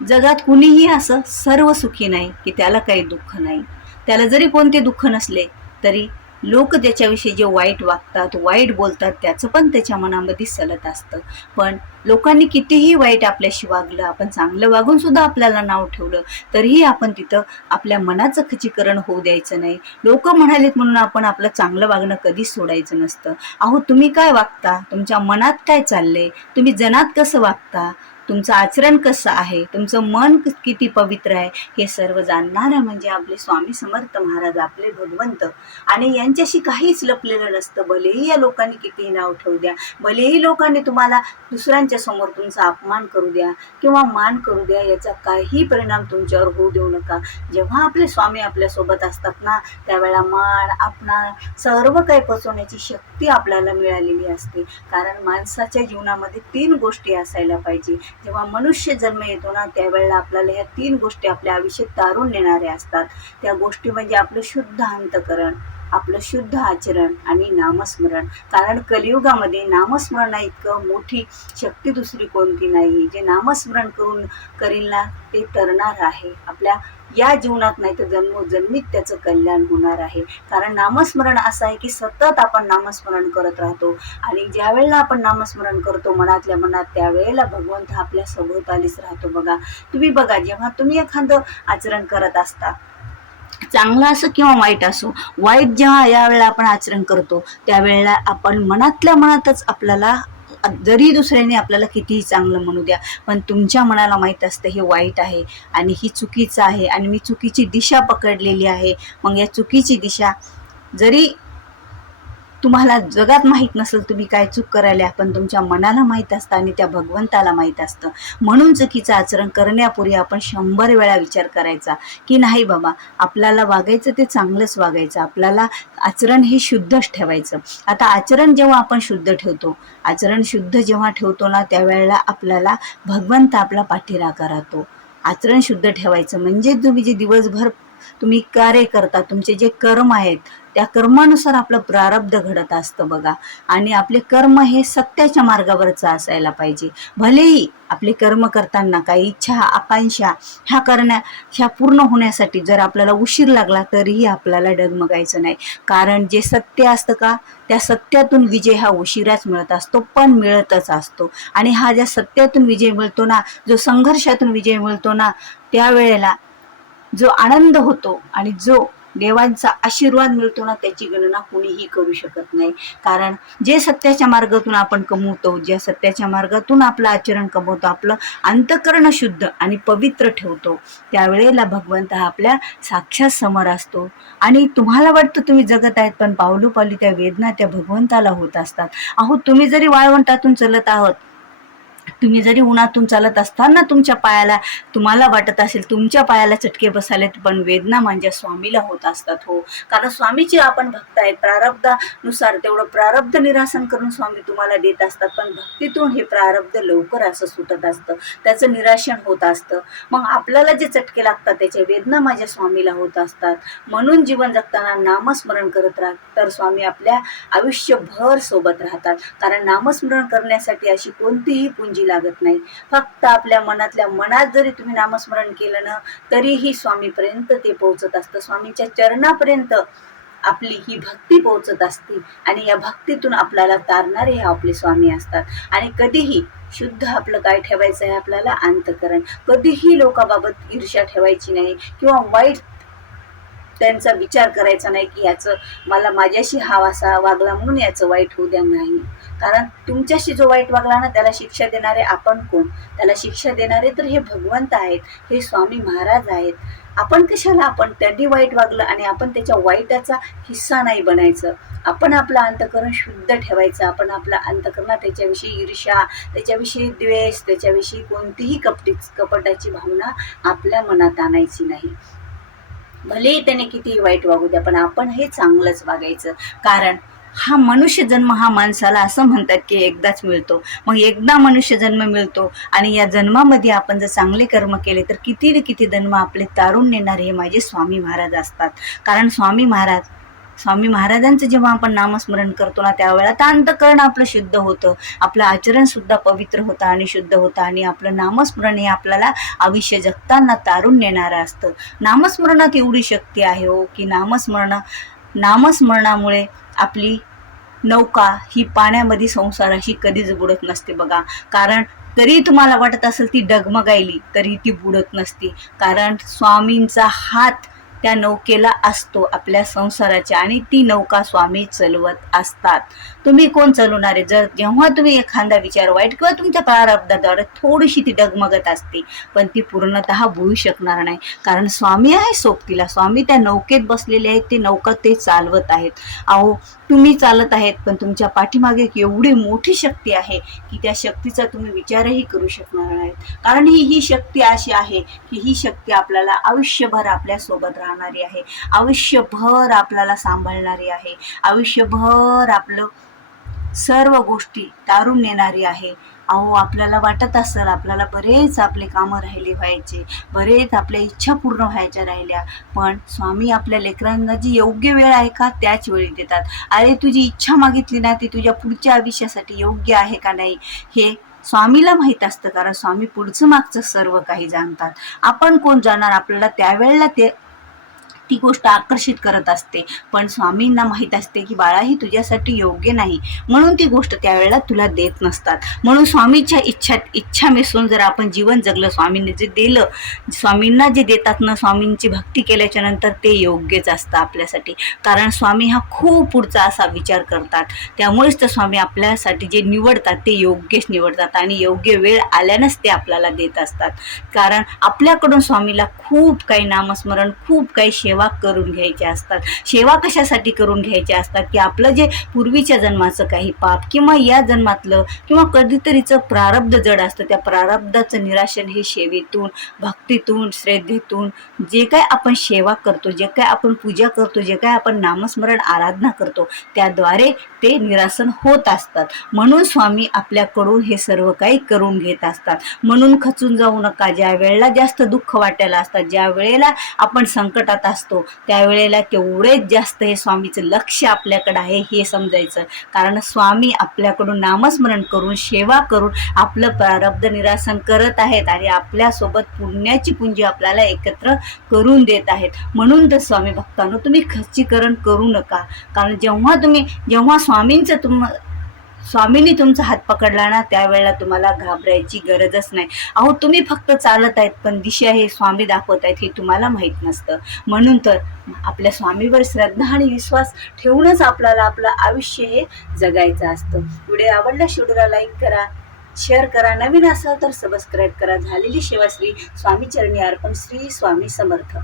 जगात कुणीही असं सर्व सुखी नाही की त्याला काही दुःख नाही. त्याला जरी कोणते दुःख नसले तरी लोक त्याच्याविषयी जे वाईट वागतात, वाईट बोलतात, त्याचं पण त्याच्या मनामध्ये सलत असतं. पण लोकांनी कितीही वाईट आपल्याशी वागलं, आपण चांगलं वागून सुद्धा आपल्याला नाव ठेवलं, तरीही आपण तिथं आपल्या मनाचं खच्चीकरण होऊ द्यायचं नाही. लोक म्हणालेत म्हणून आपण आपलं चांगलं वागणं कधीच सोडायचं नसतं. अहो, तुम्ही काय वागता, तुमच्या मनात काय चाललंय, तुम्ही जनात कसं वागता, तुमचं आचरण कसं आहे, तुमचं मन किती पवित्र आहे, हे सर्व जाणणारं म्हणजे आपले स्वामी समर्थ महाराज, आपले भगवंत. आणि यांच्याशी काहीच लपलेलं नसतं. भलेही या लोकांनी कितीही नाव ठेवू द्या, भलेही लोकांनी तुम्हाला दुसऱ्यांच्या समोर तुमचा अपमान करू द्या किंवा मान करू द्या, याचा काही परिणाम तुमच्यावर होऊ देऊ नका. जेव्हा आपले स्वामी आपल्यासोबत असतात ना, त्यावेळेला मान आपणा सर्व काही पचवण्याची शक्ती आपल्याला मिळालेली असते. कारण माणसाच्या जीवनामध्ये 3 गोष्टी असायला पाहिजे. जेव्हा मनुष्य जन्म येतो ना, त्यावेळेला आपल्याला ह्या 3 गोष्टी आपल्या आयुष्यात तारून नेणाऱ्या असतात. त्या गोष्टी म्हणजे आपलं शुद्ध अंतकरण, आपलं शुद्ध आचरण आणि नामस्मरण. कारण कलियुगामध्ये नामस्मरणा इतकं मोठी शक्ती दुसरी कोणती नाही. जे नामस्मरण करील ना, ते तरणार आहे. आपल्या या जीवनात नाही तर जन्मोजन्मीत त्याचं कल्याण होणार आहे. कारण नामस्मरण असं आहे की सतत आपण नामस्मरण करत राहतो, आणि ज्या वेळेला आपण नामस्मरण करतो मनातल्या मनात, त्यावेळेला भगवंत आपल्या सभोवतालीच राहतो. बघा, तुम्ही बघा, जेव्हा तुम्ही एखादं आचरण करत असता, चांगलं असो किंवा वाईट असो, वाईट जेव्हा यावेळेला आपण आचरण करतो, त्यावेळेला आपण मनातल्या मनातच आपल्याला, जरी दुसऱ्याने आपल्याला कितीही चांगलं म्हणू द्या, पण तुमच्या मनाला माहीत असतं हे वाईट आहे आणि ही चुकीचं आहे आणि मी चुकीची दिशा पकडलेली आहे. मग या चुकीची दिशा जरी तुम्हाला जगात माहीत नसेल तुम्ही काय चूक करायला, पण तुमच्या मनाला माहीत असतं आणि त्या भगवंताला माहीत असतं. म्हणून चुकीचं आचरण करण्यापूर्वी आपण 100 वेळा विचार करायचा की नाही बाबा, आपल्याला वागायचं ते चांगलंच वागायचं, आपल्याला आचरण हे शुद्धच ठेवायचं. आता आचरण जेव्हा आपण शुद्ध ठेवतो, आचरण शुद्ध जेव्हा ठेवतो ना, त्यावेळेला आपल्याला भगवंत आपला पाठीराखा राहतो. आचरण शुद्ध ठेवायचं म्हणजे तुम्ही जे दिवसभर तुम्ही कार्य करता, तुमचे जे कर्म आहेत, त्या कर्मानुसार आपलं प्रारब्ध घडत असतं बघा. आणि आपले कर्म हे सत्याच्या मार्गावरचं असायला पाहिजे. भलेही आपले कर्म करताना काही इच्छा आकांक्षा ह्या पूर्ण होण्यासाठी जर आपल्याला उशीर लागला, तरीही आपल्याला डगमगायचं नाही. कारण जे सत्य असतं का, त्या सत्यातून विजय हा उशिराच मिळत असतो, पण मिळतच असतो. आणि हा ज्या सत्यातून विजय मिळतो ना, जो संघर्षातून विजय मिळतो ना, त्यावेळेला जो आनंद होतो आणि जो देवांचा आशीर्वाद मिळतो ना, त्याची गणना कुणीही करू शकत नाही. कारण जे सत्याच्या मार्गातून आपण कमवतो, ज्या सत्याच्या मार्गातून आपलं आचरण कमवतो, आपलं अंतकरण शुद्ध आणि पवित्र ठेवतो, त्यावेळेला भगवंत हा आपल्या साक्षात समोर असतो. आणि तुम्हाला वाटतं तुम्ही जगत आहेत, पण पावलोपावली त्या वेदना त्या भगवंताला होत असतात. अहो, तुम्ही जरी वाळवंटातून चलत आहोत, तुम्ही जरी उन्हातून चालत असताना तुमच्या पायाला, तुम्हाला वाटत असेल तुमच्या पायाला चटके बसालेत, पण वेदना माझ्या स्वामीला होत असतात. हो, कारण स्वामीचे आपण भक्त आहेत. प्रारब्धानुसार तेवढं प्रारब्ध निरासन करून स्वामी तुम्हाला देत असतात, पण भक्तीतून हे प्रारब्ध लवकर असं सुटत असतं, त्याचं निराशन होत असतं. मग आपल्याला जे चटके लागतात त्याच्या वेदना माझ्या स्वामीला होत असतात. म्हणून जीवन जगताना नामस्मरण करत राहत तर स्वामी आपल्या आयुष्यभर सोबत राहतात. कारण नामस्मरण करण्यासाठी अशी कोणतीही पुंजी लागत नाही. फक्त आपल्या मनातल्या मनात जरी तुम्ही नामस्मरण केलं ना, तरीही स्वामीपर्यंत ते पोहोचत असतं. स्वामींच्या चरणापर्यंत आपली ही भक्ती पोहोचत असते, आणि या भक्तीतून आपल्याला तारणारे हे आपले स्वामी असतात. आणि कधीही शुद्ध आपलं काय ठेवायचं आहे, आपल्याला अंतकरण. कधीही लोकांबाबत ईर्ष्या ठेवायची नाही किंवा वाईट त्यांचा विचार करायचा नाही की याचं मला, माझ्याशी हा असा वागला म्हणून याचं वाईट होऊ द्या, नाही. कारण तुमच्याशी जो वाईट वागला ना, त्याला शिक्षा देणारे आपण कोण? त्याला शिक्षा देणारे तर हे भगवंत आहेत, हे स्वामी महाराज आहेत. आपण कशाला, आपण त्यांनी वाईट वागलं आणि आपण त्याच्या वाईटाचा हिस्सा नाही बनायचं. आपण आपलं अंतकरण शुद्ध ठेवायचं. आपण आपला अंतकरणात त्याच्याविषयी ईर्ष्या, त्याच्याविषयी द्वेष, त्याच्याविषयी कोणतीही कपटाची भावना आपल्या मनात आणायची नाही. भलेही त्याने कितीही वाईट वागू द्या, पण आपण हे चांगलंच वागायचं. कारण हा मनुष्य जन्म, हा माणसाला असं म्हणतात की एकदाच मिळतो. मग एकदा मनुष्य जन्म मिळतो, आणि या जन्मामध्ये आपण जर चांगले कर्म केले तर किती न किती जन्म आपले तारून नेणारे हे माझे स्वामी महाराज असतात. कारण स्वामी महाराज स्वामी महाराजांचं जेव्हा आपण नामस्मरण करतो ना, त्यावेळेला तर अंतःकरण आपलं शुद्ध होतं, आपलं आचरण सुद्धा पवित्र होतं आणि शुद्ध होतं, आणि आपलं नामस्मरण हे आपल्याला आयुष्य जगताना तारून नेणारं असतं. नामस्मरणात एवढी शक्ती आहे हो, की नामस्मरणामुळे आपली नौका ही पाण्यामध्ये संसाराशी कधीच बुडत नसते बघा. कारण तरी तुम्हाला वाटत असेल ती डगमगायली, तरी ती बुडत नसते, कारण स्वामींचा हात त्या नौकेला असतो आपल्या संसाराच्या, आणि ती नौका स्वामी चालवत असतात. तुम्ही कोण चालवणार आहे? जेव्हा तुम्ही एखादा विचार वाईट किंवा तुमच्या प्रारब्धाद्वारे थोडीशी ती डगमगत असते, पण ती पूर्णतः बुडू शकणार नाही, कारण स्वामी आहे सोबतीला. स्वामी त्या नौकेत बसलेले आहेत, ते नौका ते चालवत आहेत. अहो, तुम्ही चालत आहेत, पण तुमच्या पाठीमागे एक एवढी मोठी शक्ती आहे की त्या शक्तीचा तुम्ही विचारही करू शकणार नाहीत. कारण ही शक्ती अशी आहे की ही शक्ती आपल्याला आयुष्यभर आपल्या सोबत राहणारी आहे, आयुष्यभर आपल्याला सांभाळणारी आहे, आयुष्यभर आपलं सर्व गोष्टी तारून नेणारी आहे. अहो, आपल्याला वाटत असेल आपल्याला बरेच आपले कामं राहिले व्हायचे, बरेच आपल्या इच्छा पूर्ण व्हायच्या राहिल्या, पण स्वामी आपल्या लेकरांना जी योग्य वेळ आहे का त्याच वेळी देतात. अरे, तुझी इच्छा मागितली ना, ती तुझ्या पुढच्या आयुष्यासाठी योग्य आहे का नाही हे स्वामीला माहीत असतं, कारण स्वामी पुढचं मागचं सर्व काही जाणतात. आपण कोण जाणार? आपल्याला त्यावेळेला ती गोष्ट आकर्षित करत असते, पण स्वामींना माहीत असते की बाळा ही तुझ्यासाठी योग्य नाही, म्हणून ती गोष्ट त्यावेळेला तुला देत नसतात. म्हणून स्वामीच्या इच्छा मिसळून जर आपण जीवन जगलं, स्वामींनी जे दिलं, स्वामींना जे देतात ना, स्वामींची भक्ती केल्याच्या नंतर ते योग्यच असतं आपल्यासाठी, कारण स्वामी हा खूप पुढचा असा विचार करतात. त्यामुळेच तर स्वामी आपल्यासाठी जे निवडतात ते योग्यच निवडतात, आणि योग्य वेळ आल्यानंच ते आपल्याला देत असतात. कारण आपल्याकडून स्वामीला खूप काही नामस्मरण, खूप काही सेवा करून घ्यायच्या असतात. सेवा कशासाठी करून घ्यायच्या असतात? की आपलं जे पूर्वीच्या जन्माचं काही पाप किंवा या जन्मातलं किंवा कधीतरीचं प्रारब्ध जड असतं, त्या प्रारब्धाचं निराशन हे सेवेतून, भक्तीतून, श्रद्धेतून, जे काय आपण सेवा करतो, जे काय आपण पूजा करतो, जे काय आपण नामस्मरण आराधना करतो, त्याद्वारे ते निरासन होत असतात. म्हणून स्वामी आपल्याकडून हे सर्व काही करून घेत असतात. म्हणून खचून जाऊ नका. ज्या वेळेला जास्त दुःख वाटायला असतात, ज्या वेळेला आपण संकटात असतो, त्यावेळेला तेवढेच जास्त हे स्वामीचं लक्ष आपल्याकडे आहे हे समजायचं, कारण स्वामी आपल्याकडून नामस्मरण करून, सेवा करून आपलं प्रारब्ध निरासन करत आहेत, आणि आपल्यासोबत पुण्याची पुंजी आपल्याला एकत्र करून देत आहेत. म्हणून तर स्वामी भक्तांनो, तुम्ही खच्चीकरण करू नका, कारण जेव्हा स्वामींनी तुमचा हात पकडला ना, त्यावेळेला तुम्हाला घाबरायची गरजच नाही. अहो, तुम्ही फक्त चालत आहेत, पण दिशा हे स्वामी दाखवत आहेत हे तुम्हाला माहीत नसतं. म्हणून तर आपल्या स्वामीवर श्रद्धा आणि विश्वास ठेवूनच आपल्याला आपलं आयुष्य हे जगायचं असतं. व्हिडिओ आवडला, व्हिडिओला लाईक करा, शेअर करा, नवीन असाल तर सबस्क्राईब करा. झालेली सेवा श्री स्वामी चरणी अर्पण. श्री स्वामी समर्थ.